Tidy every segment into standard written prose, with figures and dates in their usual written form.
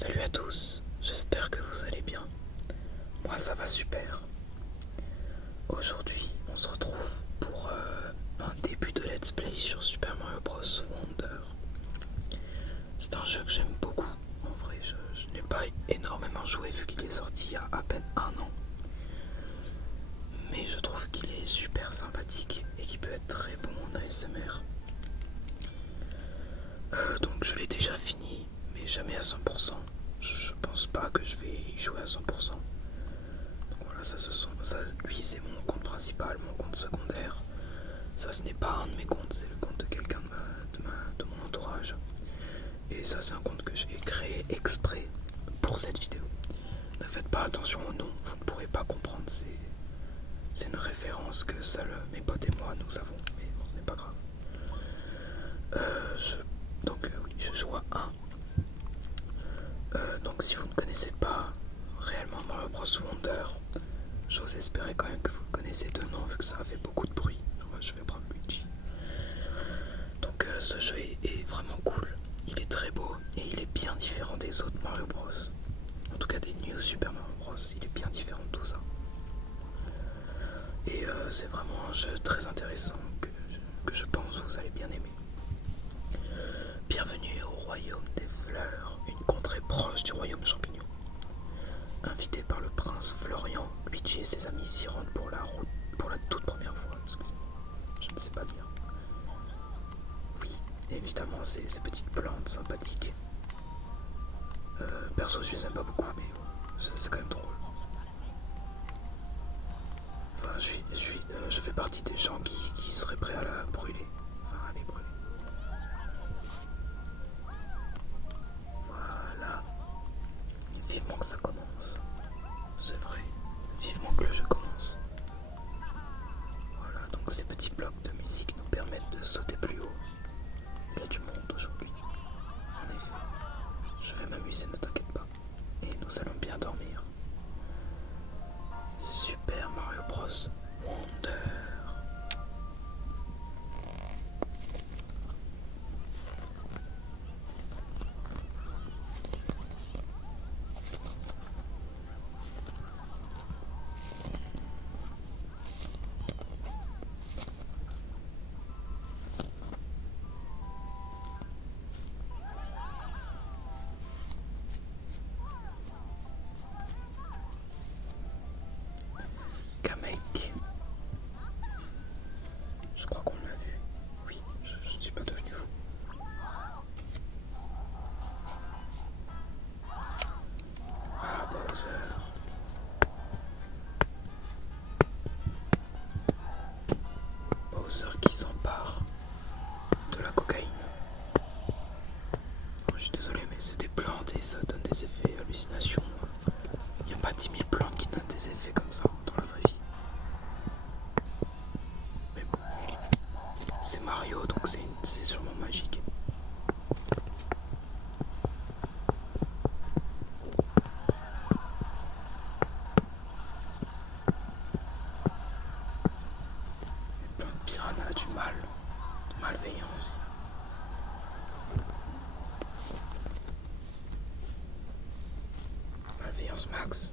Salut à tous, j'espère que vous allez bien. Moi ça va super. Aujourd'hui on se retrouve pour un début de let's play sur Super Mario Bros. Wonder. C'est un jeu que j'aime beaucoup. En vrai je n'ai pas énormément joué vu qu'il est sorti il y a à peine un an. Mais je trouve qu'il est super sympathique et qu'il peut être très bon en ASMR. Donc je l'ai déjà fini, mais jamais à 100%. Je pense pas que je vais y jouer à 100%. Donc voilà, lui c'est mon compte principal, mon compte secondaire. Ça ce n'est pas un de mes comptes, c'est le compte de quelqu'un de mon entourage. Et ça c'est un compte que j'ai créé exprès pour cette vidéo. Ne faites pas attention au nom, vous ne pourrez pas comprendre. C'est une référence que seuls mes potes et moi nous avons, mais bon ce n'est pas grave. Oui, je joue à 1. Donc si vous ne connaissez pas réellement Mario Bros Wonder, j'ose espérer quand même que vous le connaissez de nom vu que ça a fait beaucoup de bruit. Je vais prendre Luigi. Donc ce jeu est vraiment cool, il est très beau et il est bien différent des autres Mario Bros. En tout cas des New Super Mario Bros, il est bien différent de tout ça. Et c'est vraiment un jeu très intéressant que je pense vous allez bien aimer. Bienvenue au royaume des fleurs, une contrée proche du royaume champignon. Invité par le prince Florian, Luigi et ses amis s'y rendent pour la toute première fois. Excusez-moi, je ne sais pas lire. Oui, évidemment, ces petites plantes sympathiques. Perso, je les aime pas beaucoup, mais bon, c'est quand même drôle. Enfin, je fais partie des gens qui seraient prêts à la brûler. Enfin, à les brûler. Voilà. Vivement que ça commence. C'est vrai. Vivement que le jeu commence. Voilà, donc ces petits blocs de musique nous permettent de sauter plus haut. Il y a du monde aujourd'hui. En effet. Je vais m'amuser, ne t'inquiète pas. Et nous allons bien dormir. Super Mario Bros. Wonder. Kamek. Je crois qu'on l'a vu. Oui, je ne suis pas devenu fou. Ah, Bowser. Bowser qui s'empare de la cocaïne. Oh, je suis désolé, mais c'est des plantes et ça donne des effets hallucinations. Il n'y a pas 10 000 plantes qui donnent des effets comme ça dans la vraie vie. Mais bon, c'est Mario, donc c'est sûrement magique. Plein de piranhas, du mal, de malveillance. Malveillance max.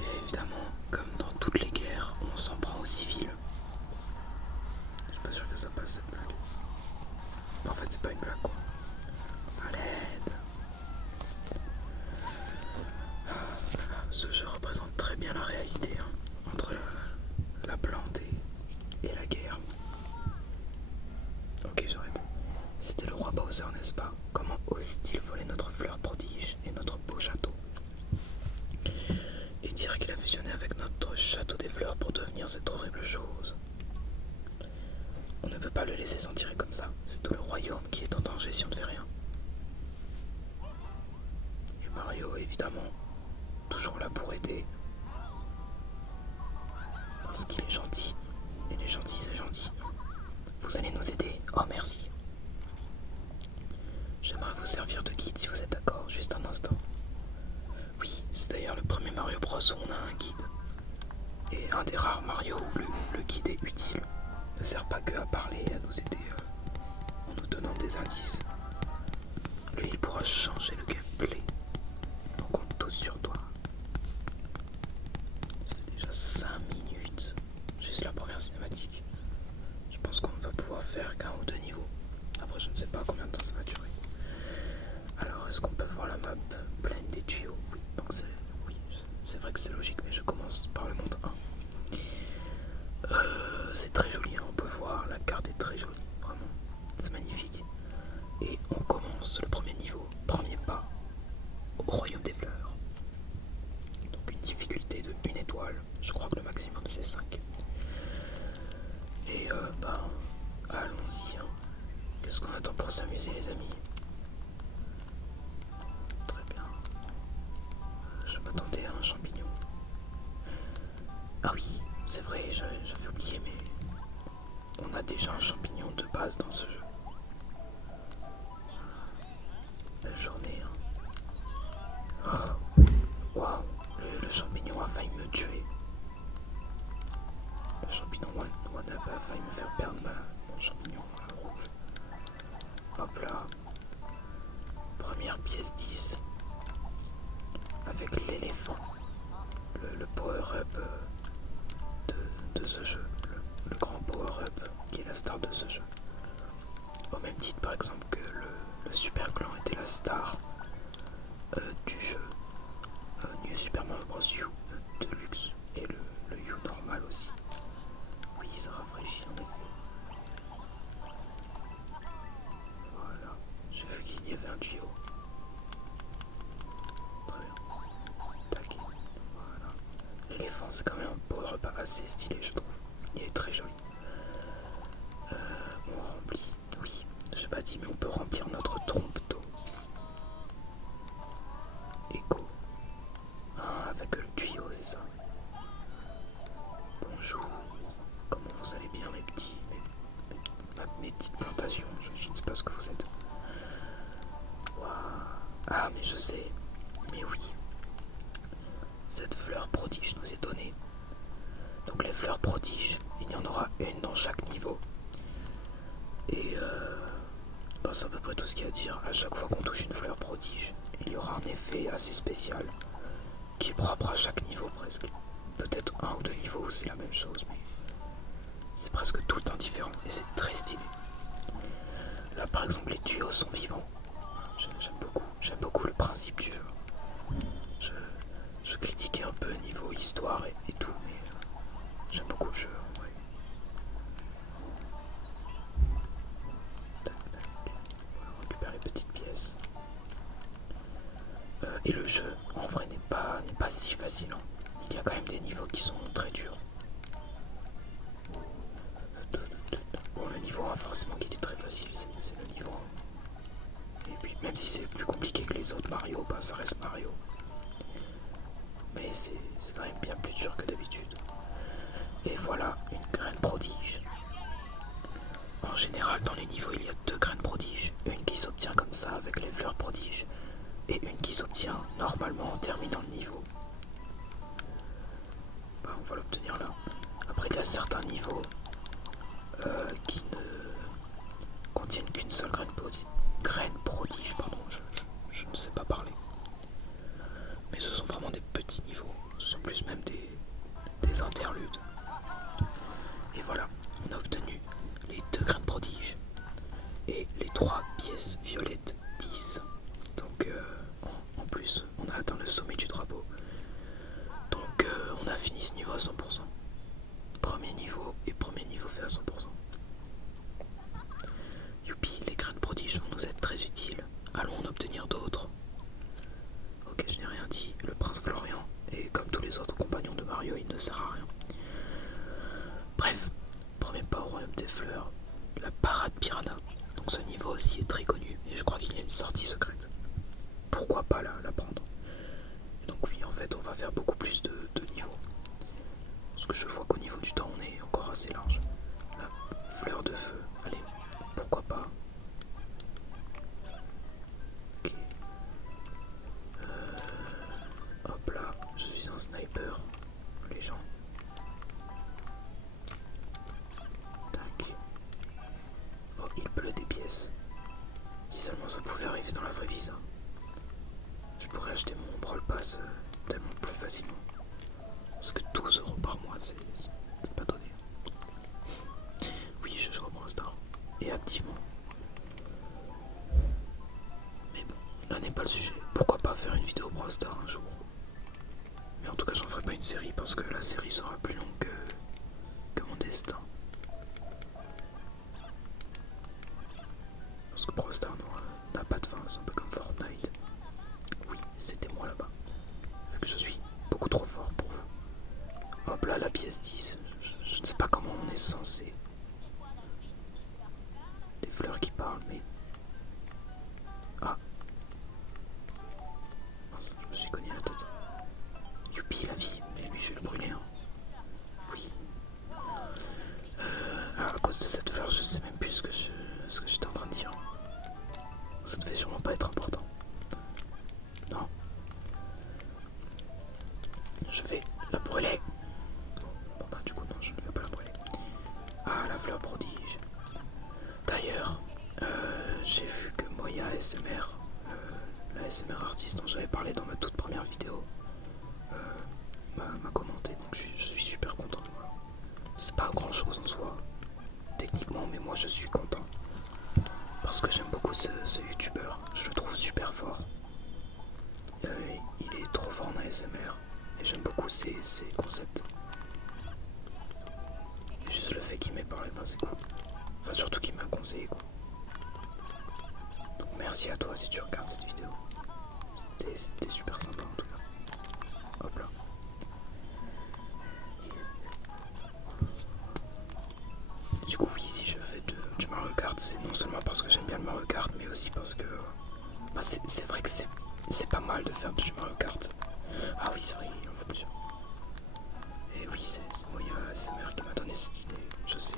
Et évidemment, comme dans toutes les guerres, on s'en prend aux civils. Je suis pas sûr que ça passe cette blague. En fait, c'est pas une blague quoi. À l'aide. Ce jeu représente très bien la réalité entre la plante et la guerre. Ok, j'arrête. C'était le roi Bowser, n'est-ce pas? Comment ose-t-il voler notre fleur prodige et notre beau château? Et dire qu'il a fusionné avec notre château des fleurs pour devenir cette horrible chose. On ne peut pas le laisser s'en tirer comme ça. C'est tout le royaume qui est en danger si on ne fait rien. Et Mario, évidemment, toujours là pour aider. Parce qu'il est gentil. Et les gentils, c'est gentil. Vous allez nous aider. Oh, merci. J'aimerais vous servir de guide si vous êtes d'accord. Juste un instant. Oui, c'est d'ailleurs le premier Mario Bros où on a un guide. Et un des rares Mario où le guide est utile. Ne sert pas que à parler et à nous aider en nous donnant des indices. s'amuser les amis. Très bien. Je m'attendais à un champignon. Ah oui, c'est vrai, j'avais oublié, mais on a déjà un champignon de base dans ce jeu. Belle journée, hein. Oh, waouh, le champignon a failli me tuer. Le champignon One Up a failli me faire perdre mon champignon rouge. Hop là. Première pièce 10. Avec l'éléphant. Le power-up de ce jeu. Le grand power-up qui est la star de ce jeu. Au même titre par exemple que le Super Clan était la star du jeu New Super Mario Bros. U Deluxe et le U normal aussi. Oui, ça rafraîchit en effet. Voilà, j'ai vu qu'il y avait un tuyau. Très bien. Tac. Voilà. L'éléphant, c'est quand même un power-up assez stylé, je trouve. Il est très joli. On remplit. Oui, j'ai pas dit, mais on peut remplir notre trompe d'eau. Écho. Ah, avec le tuyau, c'est ça. Bonjour. Comment vous allez bien, mes petites plantations, je ne sais pas ce que vous êtes. Waouh. Ah, mais je sais. Mais oui. Cette fleur prodige nous est donnée. Donc les fleurs prodiges, il y en aura une dans chaque niveau. Et c'est à peu près tout ce qu'il y a à dire. À chaque fois qu'on touche une fleur prodige, il y aura un effet assez spécial qui est propre à chaque niveau presque. Peut-être un ou deux niveaux où c'est la même chose, mais c'est presque tout le temps différent et c'est très stylé. Là par exemple les tuyaux sont vivants. J'aime beaucoup le principe du jeu. Je critiquais un peu niveau histoire et tout, mais j'aime beaucoup le jeu en vrai. Tac, tac. On récupère les petites pièces. Et le jeu en vrai n'est pas si facile. Hein. Il y a quand même des niveaux qui sont très durs. Bon, le niveau 1 forcément qu'il est très facile, c'est le niveau 1. Et puis même si c'est plus compliqué que les autres Mario, bah ça reste Mario. Mais c'est quand même bien plus dur que d'habitude. Et voilà une graine prodige. En général dans les niveaux il y a deux graines prodiges. Une qui s'obtient comme ça avec les fleurs prodiges et une qui s'obtient normalement en terminant le niveau. Bah, on va l'obtenir là. Après il y a certains niveaux qui ne contiennent qu'une seule graine prodige, pardon, je ne sais pas parler. Mais ce sont vraiment des petits niveaux, ce sont plus même des interludes. Et voilà, on a obtenu les deux graines prodiges et les 3 pièces violettes 10. Donc en plus, on a atteint le sommet du drapeau. Donc on a fini ce niveau à 100%. Premier niveau fait à 100%. Youpi, les graines prodiges vont nous être très utiles. Allons en obtenir d'autres. Ok, je n'ai rien dit. Le prince Florian, et comme tous les autres compagnons de Mario, il ne sert à rien. Bref, premier pas au royaume des fleurs, la parade piranha. Donc ce niveau aussi est très connu, et je crois qu'il y a une sortie secrète. Pourquoi pas la prendre? Donc oui, en fait, on va faire beaucoup plus de niveaux. Parce que je vois qu'au niveau du temps, on est encore assez large. La fleur de feu, allez, pourquoi pas. Ok. Hop là, je suis un sniper, les gens. Tac. Oh, il pleut des pièces. Si seulement ça pouvait arriver dans la vraie vie, ça. Je pourrais acheter mon Brawl Pass tellement plus facilement. Parce que 12 € par mois, c'est pas donné. Oui, je joue au Brawl Stars. Et activement. Mais bon, là n'est pas le sujet. Pourquoi pas faire une vidéo Brawl Stars un jour? Mais en tout cas, j'en ferai pas une série parce que la série sera plus longue que mon destin. Parce que Brawl Stars n'a pas de fin, c'est un peu comme Fortnite. Oui, c'était moi là-bas. Vu que je suis beaucoup trop fort pour vous. Hop là, la pièce 10. Je ne sais pas comment on est censé. Des fleurs qui parlent, mais fleur prodige. D'ailleurs, j'ai vu que Moya ASMR, la ASMR artiste dont j'avais parlé dans ma toute première vidéo, m'a commenté, donc je suis super content. Voilà. C'est pas grand chose en soi, techniquement, mais moi je suis content. Parce que j'aime beaucoup ce youtubeur, je le trouve super fort. Il est trop fort en ASMR et j'aime beaucoup ses concepts. Et juste le fait qu'il m'ait parlé, ben c'est cool. Enfin surtout qu'il m'a conseillé quoi. Donc merci à toi si tu regardes cette vidéo. C'était super sympa en tout cas. Hop là. Du coup oui, si je fais du Mario Kart, c'est non seulement parce que j'aime bien le Mario Kart, mais aussi parce que bah, c'est vrai que c'est pas mal de faire du Mario Kart. Ah oui, c'est vrai, il en fait plusieurs. Et oui, c'est Moya ASMR qui m'a donné cette idée, je sais.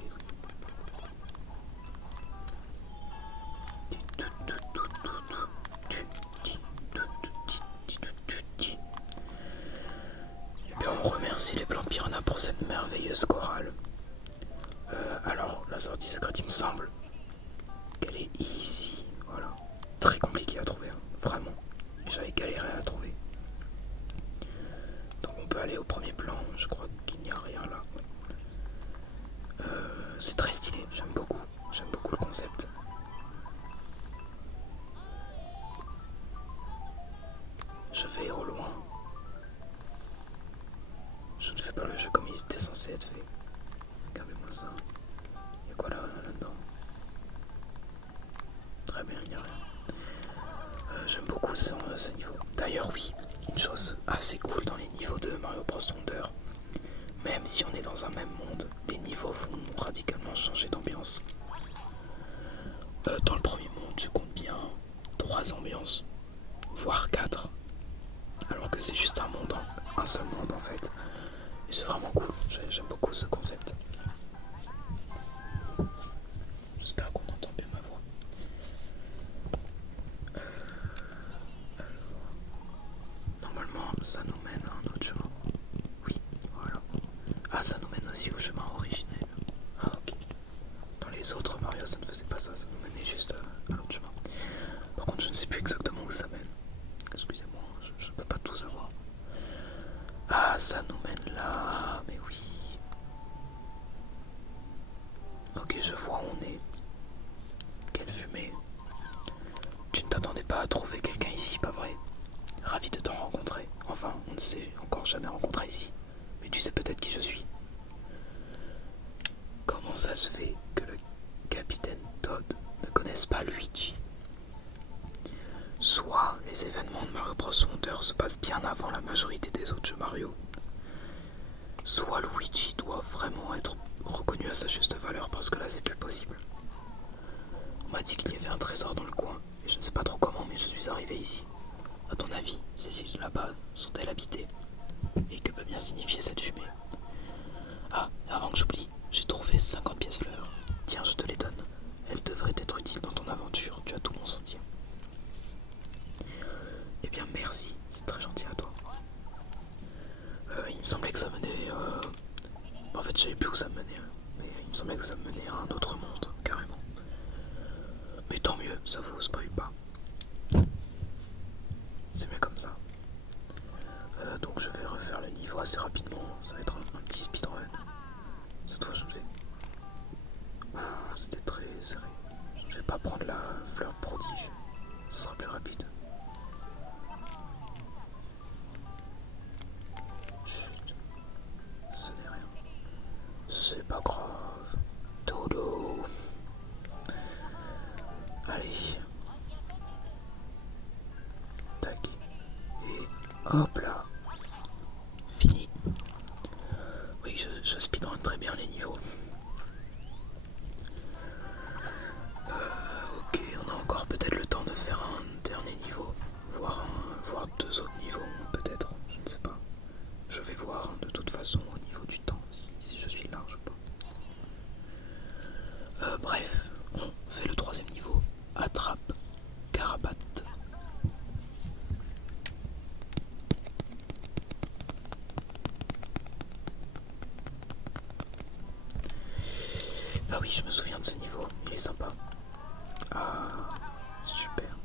Et bien on remercie les plantes piranha pour cette merveilleuse chorale. Alors, la sortie secrète, il me semble qu'elle est ici, voilà. Très compliqué à trouver, hein, vraiment. J'avais galéré à la trouver. Donc on peut aller au premier plan, je crois qu'il n'y a rien là. C'est très stylé, j'aime beaucoup le concept. Je vais au loin. Je ne fais pas le jeu comme il était censé être fait. Regardez-moi ça. Il y a quoi là-dedans? Très bien, il n'y a rien. J'aime beaucoup ce niveau. D'ailleurs oui, une chose assez cool dans les niveaux de Mario Bros Wonder, même si on est dans un même monde, les niveaux vont radicalement changer d'ambiance. Dans le premier monde, je compte bien 3 ambiances, voire 4, alors que c'est juste un seul monde en fait. Et c'est vraiment cool, j'aime beaucoup ce concept. J'espère qu'on entend bien ma voix. Normalement, ça nous mène à un autre chemin. Oui, voilà. Ah, ça nous mène aussi au chemin originel. Ah, ok. Dans les autres Mario, ça ne faisait pas ça, ça nous menait juste à l'autre chemin. Par contre, je ne sais plus exactement où ça mène. Excusez-moi, je ne peux pas tout savoir. Ah, ça nous mène là, mais oui. Ok, je vois où on est. Quelle fumée. Tu ne t'attendais pas à trouver quelqu'un ici, pas vrai? Ravi de t'en rencontrer. Enfin, on ne s'est encore jamais rencontré ici. Mais tu sais peut-être qui je suis. Comment ça se fait que le capitaine Todd ne connaisse pas Luigi? Soit les événements de Mario Bros Wonder se passent bien avant la majorité des autres jeux Mario, soit Luigi doit vraiment être reconnu à sa juste valeur parce que là c'est plus possible. On m'a dit qu'il y avait un trésor dans le coin, et je ne sais pas trop comment, mais je suis arrivé ici. À ton avis, ces îles là-bas sont-elles habitées? Et que peut bien signifier cette fumée? Ah, avant que j'oublie, j'ai trouvé 50 pièces fleurs. Tiens, je te les donne. Elles devraient être utiles dans ton aventure, tu as tout mon soutien. Eh bien merci, c'est très gentil à toi. Il me semblait que ça menait... En fait, je savais plus où ça menait, mais il me semblait que ça menait à un autre monde, carrément. Mais tant mieux, ça vous spoil pas. C'est mieux comme ça. Donc je vais refaire le niveau assez rapidement, ça va être un petit speedrun. Cette fois je vais... Ouh, c'était très serré. Je vais pas prendre la fleur prodige, ce sera plus rapide. Chut, ce n'est rien. C'est pas grave. Dodo. Allez. Tac. Et hop là. Fini. Oui, je speedrun très bien les niveaux. Ok, on a encore peut-être le temps de faire un dernier niveau, voire 2 autres niveaux, peut-être, je ne sais pas. Je vais voir de toute façon au niveau du temps, si je suis large ou pas. Bref, on fait le 3e niveau, attrape Carabat. Ah oui, je me souviens de ce niveau, il est sympa. Ah, super.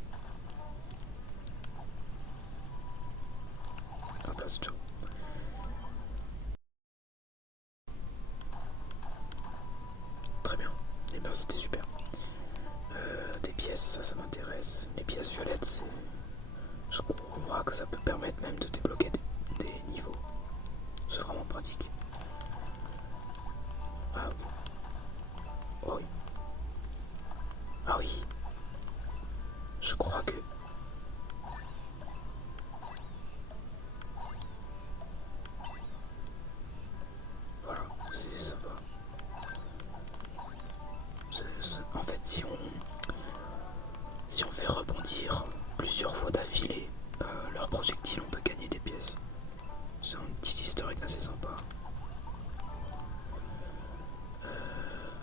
À place, ciao. Très bien. Et bien c'était super. Des pièces, ça m'intéresse. Les pièces violettes, c'est... Je crois que ça peut permettre même de débloquer des niveaux. C'est vraiment pratique. Ah oui. Oh oui. Ah oui. Je crois que... Voilà, c'est sympa. En fait, si on fait rebondir plusieurs fois d'affilée leur projectile, on peut gagner des pièces. C'est un petit historique assez sympa.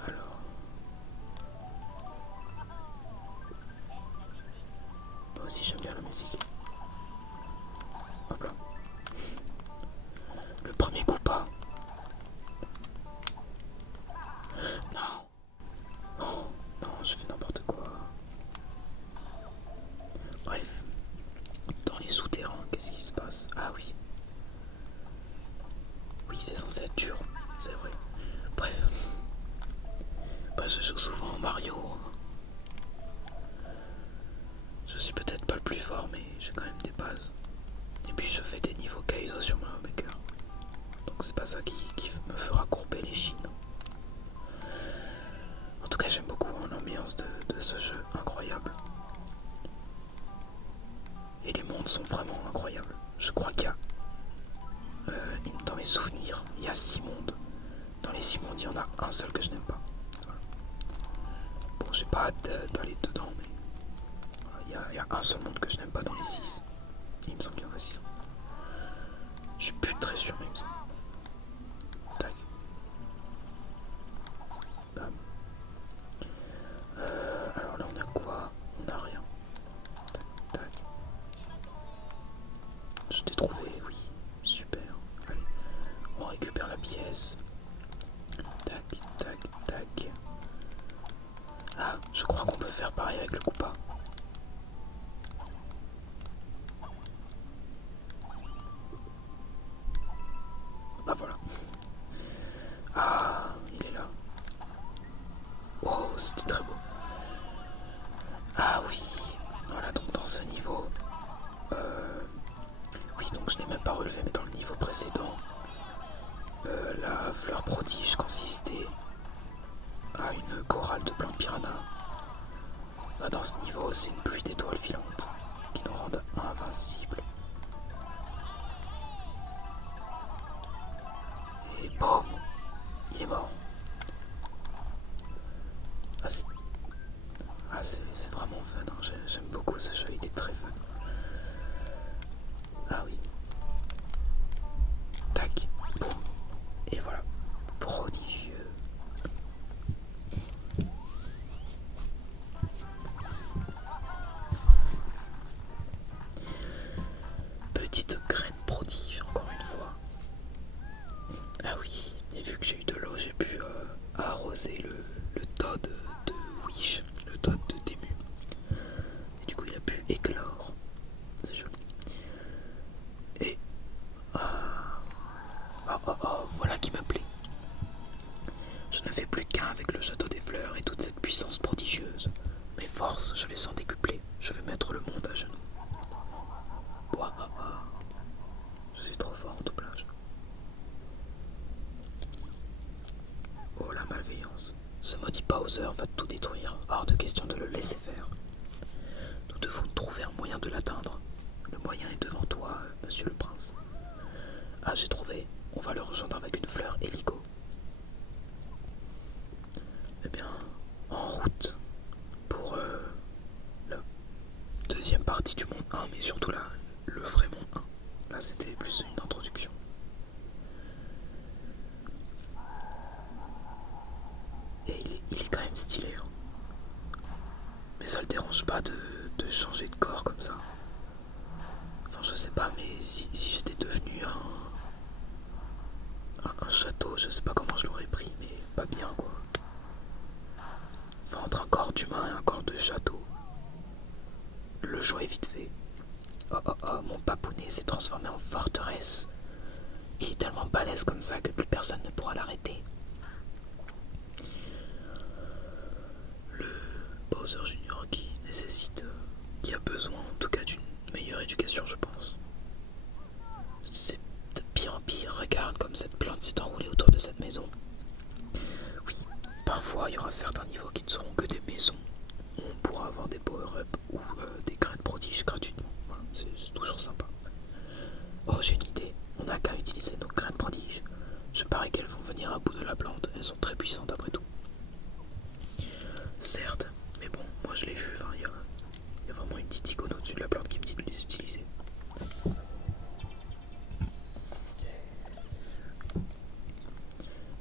Alors, moi aussi j'aime bien la musique. Hop là. Le premier coup pas. Non. Oh, non, je fais n'importe quoi. Bref. Dans les souterrains, qu'est-ce qui se passe? Ah oui. Oui, c'est censé être dur, c'est vrai. Bref. Bah, je joue souvent en Mario. Je suis peut-être pas le plus fort, mais j'ai quand même des bases. Et puis je fais des niveaux Kaizo sur Mario Maker. Donc c'est pas ça qui me fera courber les chines. En tout cas, j'aime beaucoup l'ambiance de ce jeu, incroyable. Et les mondes sont vraiment incroyables. Je crois qu'il y a, dans mes souvenirs, il y a 6 mondes. Dans les 6 mondes, il y en a un seul que je n'aime pas. Voilà. Bon, j'ai pas hâte d'aller dedans, mais voilà, il y a un seul monde que je n'aime pas dans les 6. Il me semble qu'il y en a 6. Je suis plus très sûr, mais il me semble. Tac. Bam. Alors là, on a quoi? On a rien. Tac, tac. Je t'ai trouvé, oui. Super. Allez, on récupère la pièce. Tac, tac, tac. Ah, je crois qu'on peut faire pareil avec le coupa. Bah voilà. Ah, il est là. Oh, c'était très beau. Ah oui. Voilà, donc dans ce niveau... Oui, donc je n'ai même pas relevé, mais dans le niveau précédent, la fleur prodige consistait à une chorale de plantes piranha. Bah, dans ce niveau, c'est une pluie d'étoiles filantes qui nous rendent invincibles. Et boum, il est mort. Ah, c'est vraiment fun, hein. J'aime beaucoup ce jeu, il est très fun. Ah oui. Tac, boum. Et voilà. Prodigieux. Petite graine prodige, encore une fois. Ah oui, et vu que j'ai eu de l'eau, j'ai pu arroser le Todd de Wish, le Todd de Temu. Et du coup, il a pu éclore. C'est joli. Et... voilà qui me plaît. Je ne fais plus qu'un avec le château des fleurs et toute cette puissance prodigieuse. Mes forces, je les sens décuplées. Je vais mettre le monde à genoux. Ouah, je suis trop fort en doublage. Oh la malveillance. Ce maudit Bowser va tout détruire. Hors de question de le laisser faire. Nous devons trouver un moyen de l'atteindre. Le moyen est devant toi, monsieur le prince. Ah, j'ai trouvé. On va le rejoindre avec une fleur hélico. Eh bien, en route pour la deuxième partie du monde 1, mais surtout là, le vrai monde 1. Là, c'était plus une introduction. Et il est quand même stylé. Hein. Mais ça le dérange pas de changer de corps comme ça. Enfin, je sais pas, mais si j'étais devenu un château, je sais pas comment je l'aurais pris, mais pas bien quoi. de château. Le choix est vite fait. Oh oh oh, mon papounet s'est transformé en forteresse. Il est tellement balèze comme ça que plus personne ne pourra l'arrêter. Le Bowser Junior qui a besoin en tout cas d'une meilleure éducation, je pense. C'est de pire en pire. Regarde comme cette plante s'est enroulée autour de cette maison. Oui, parfois il y aura certains niveaux qui ne seront que des maisons où on pourra avoir des power-up ou des grains de prodige gratuitement. Voilà, c'est toujours sympa. Oh, j'ai une idée. On n'a qu'à utiliser nos grains de prodige. Je parie qu'elles vont venir à bout de la plante. Elles sont très puissantes après tout. Certes, mais bon, moi je l'ai vu. Enfin, il y a vraiment une petite icône au-dessus de la plante qui me dit de les utiliser.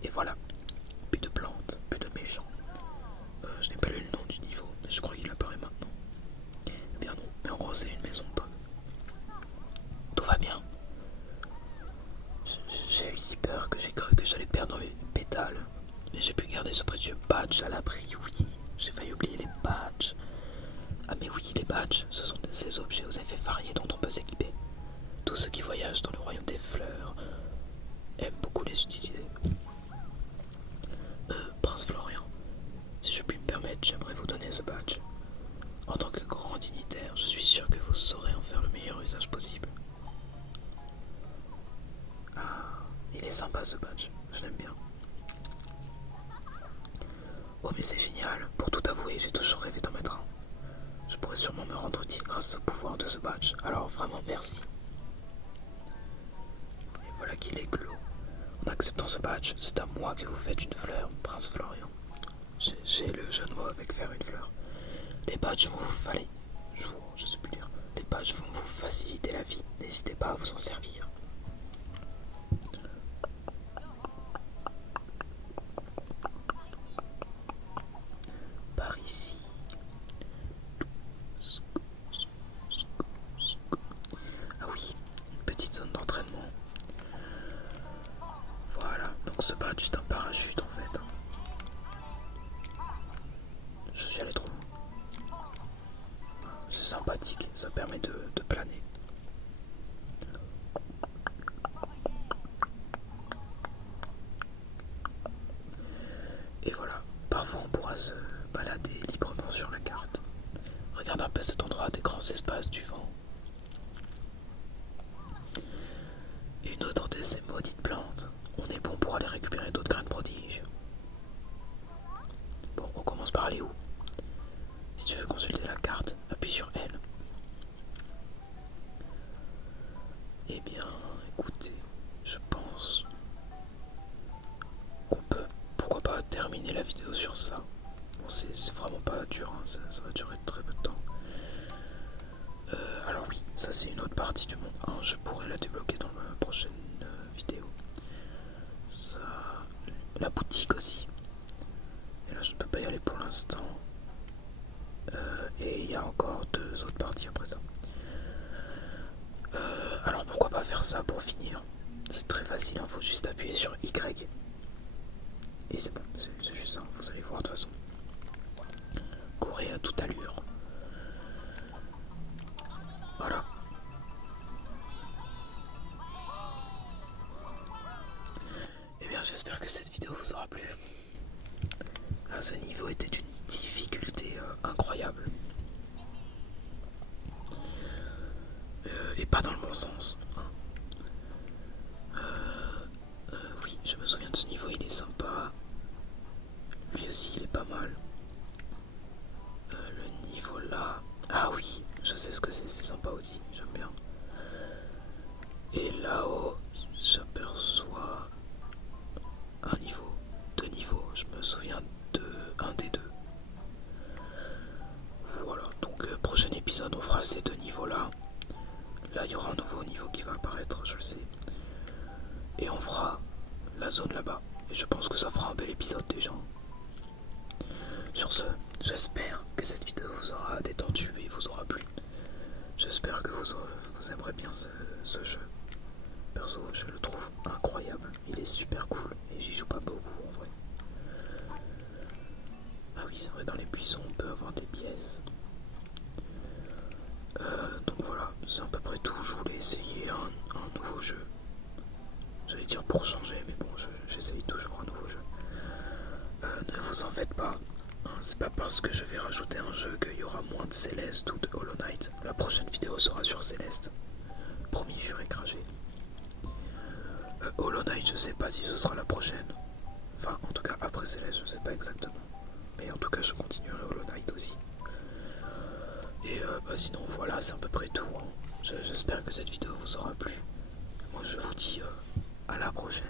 Et voilà. Plus de plantes, plus de méchants. Je n'ai pas lu le nom du niveau, mais je crois qu'il apparaît maintenant. Eh bien non, mais en gros c'est une maison de tout va bien. J'ai eu si peur que j'ai cru que j'allais perdre mes pétales. Mais j'ai pu garder ce précieux badge à l'abri, oui. J'ai failli oublier les badges. Ah mais oui, les badges, ce sont ces objets aux effets variés dont on peut s'équiper. Tous ceux qui voyagent dans le royaume des fleurs aiment beaucoup les utiliser. Prince Florian, si je puis me permettre, j'aimerais vous donner ce badge. En tant que grand dignitaire, je suis sûr que vous saurez en faire le meilleur usage possible. Ah, il est sympa ce badge, je l'aime bien. Oh mais c'est génial, pour tout avouer, j'ai toujours rêvé d'en mettre un. Je pourrais sûrement me rendre utile grâce au pouvoir de ce badge, alors vraiment merci. Et voilà qu'il est clos. En acceptant ce badge, c'est à moi que vous faites une fleur, Prince Florian. J'ai le jeu de mots avec faire une fleur. Les badges vont vous faller. Je sais plus dire. Les badges vont vous faciliter la vie. N'hésitez pas à vous en servir. Par ici. Ah oui, une petite zone d'entraînement. Voilà, donc ce badge est un parachute en fait. Je suis allé trop loin. C'est sympathique, ça permet de planer. Et voilà, parfois on pourra se balader librement sur la carte. Regarde un peu cet endroit des grands espaces du vent. Une autre de ces maudites plantes. On est bon pour aller récupérer d'autres grains de prodige. Bon, on commence par aller où? Si tu veux consulter la carte, appuie sur L. Eh bien, écoutez, je pense qu'on peut, pourquoi pas, terminer la vidéo sur ça. Bon, c'est vraiment pas dur, hein, ça va durer très peu de temps. Alors oui, ça c'est une autre partie du monde 1, je pourrais la débloquer dans la prochaine vidéo. Ça, la boutique aussi. Et là je ne peux pas y aller pour l'instant. Et il y a encore 2 autres parties après ça. Alors pourquoi pas faire ça pour finir? C'est très facile, il faut juste appuyer sur Y. Et c'est bon, c'est juste ça, vous allez voir de toute façon. Courez à toute allure. Voilà. Eh bien j'espère que cette vidéo vous aura plu. Ah, ce niveau était d'une difficulté incroyable. Et pas dans le bon sens. Hein. Oui, je me souviens de ce niveau, il est sympa. Lui aussi, il est pas mal. Le niveau là... Ah oui, je sais ce que c'est sympa aussi, j'aime bien. Et là-haut, j'aperçois un niveau, 2 niveaux, je me souviens de un des 2. Voilà, donc prochain épisode, on fera ces 2 niveaux-là. Là, il y aura un nouveau niveau qui va apparaître, je le sais. Et on fera la zone là-bas. Et je pense que ça fera un bel épisode déjà. Sur ce, j'espère que cette vidéo vous aura détendu et vous aura plu. J'espère que vous aimerez bien ce jeu. Perso, je le trouve incroyable. Il est super cool et j'y joue pas beaucoup en vrai. Ah oui, c'est vrai, dans les buissons, on peut avoir des pièces. Donc voilà, c'est à peu près tout. Je voulais essayer un nouveau jeu. J'allais dire pour changer, mais bon, j'essaye toujours un nouveau jeu. Ne vous en faites pas. C'est pas parce que je vais rajouter un jeu qu'il y aura moins de Céleste ou de Hollow Knight. La prochaine vidéo sera sur Céleste. Promis, juré, craché. Hollow Knight, je sais pas si ce sera la prochaine. Enfin, en tout cas, après Céleste, je sais pas exactement. Mais en tout cas, je continuerai Hollow Knight aussi. Et sinon, voilà, c'est à peu près tout. J'espère que cette vidéo vous aura plu. Moi, je vous dis à la prochaine.